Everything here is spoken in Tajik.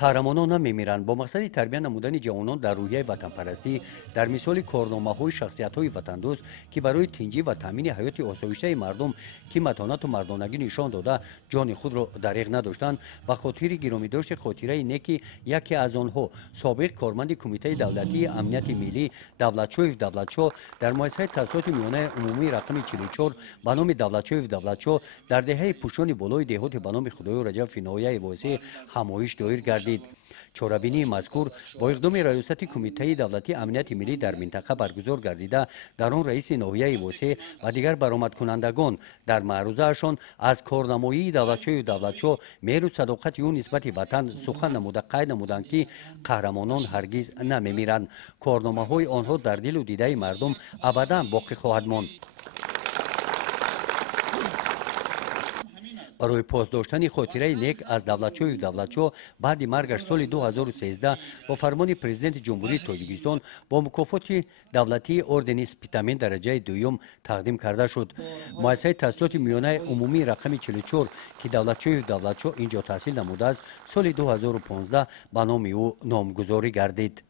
қаҳрамонон намемиранд. бо мақсади тарбия намудани ҷавонон дар рӯҳияи ватанпарастӣ дар мисоли корномаҳои шахсиятҳои ватандӯст ки барои тинҷӣ ва таъмини ҳаёти осоиштаи мардум ки матонату мардонагӣ нишон дода ҷони худро дариғ надоштанд, ба хотири гиромидошти хотираи неки яке аз онҳо, собиқ корманди Кумитаи давлатии амнияти миллӣ Давлатшоев Давлатшо дар муассисаи таҳсилоти миёнаи умумии рақами 44 ба номи Давлатшоев Давлатшо дар деҳаи пӯшони болои деҳоти ба номи Худоё Раҷаб ноҳияи Восеъ ҳамоиш доир гардид. чорабинии мазкур бо иқдоми раёсати Кумитаи давлатии амнияти миллӣ дар минтақа баргузор гардида, дар он раиси ноҳияи Восеъ ва дигар баромадкунандагон дар маърузаашон аз корнамоии Давлатшоев Давлатшо меру садоқати ӯ нисбати ватан сухан намуда қайд намуданд ки қаҳрамонон ҳаргиз намемиранд. корномаҳои онҳо дар дилу дидаи мардум абадан боқӣ хоҳад монд. барои поздоштани хотираи нек аз Давлатшоев Давлатшо баъди маргаш соли 2013 бо фармони президенти ҷумҳурии Тоҷикистон бо мукофоти давлатии ордени Спитамен дараҷаи дуюм тақдим карда шуд. муассисаи таҳсилоти миёнаи умумии рақами 44 ки Давлатшоев Давлатшо инҷо таҳсил намудааст, соли 2015 ба номи ӯ номгузорӣ гардид.